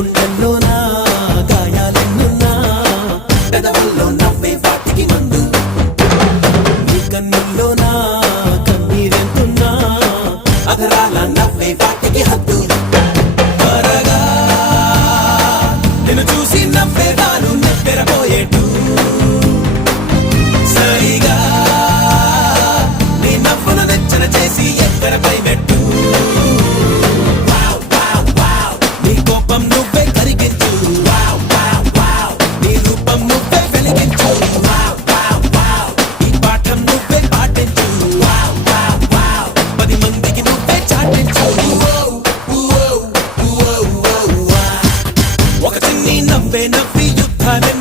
గుండెల్లోనా గాయాలెన్నున్నా పెదవుల్లో నవ్వే వాటికి మందు నీ కన్నుల్లోనా కన్నీరెంతున్నా అధరాల నవ్వే వాటికి హద్దు త్వరగా నిన్ను చూసి నవ్వేదాను నెప్పెరపోయేట్టు సరిగా నీ నవ్వును నెచ్చన చేసి ఎక్కడపై పెట్టు నీ కోపం నువ్వే కరిగించు నీ రూపం నువ్వే వెలిగించు ఈ పాఠం నువ్వే పాటించు 10 మందికి నువ్వే చాటించు ఒక చిన్ని నవ్వే నవ్వి యుద్ధాలెన్నో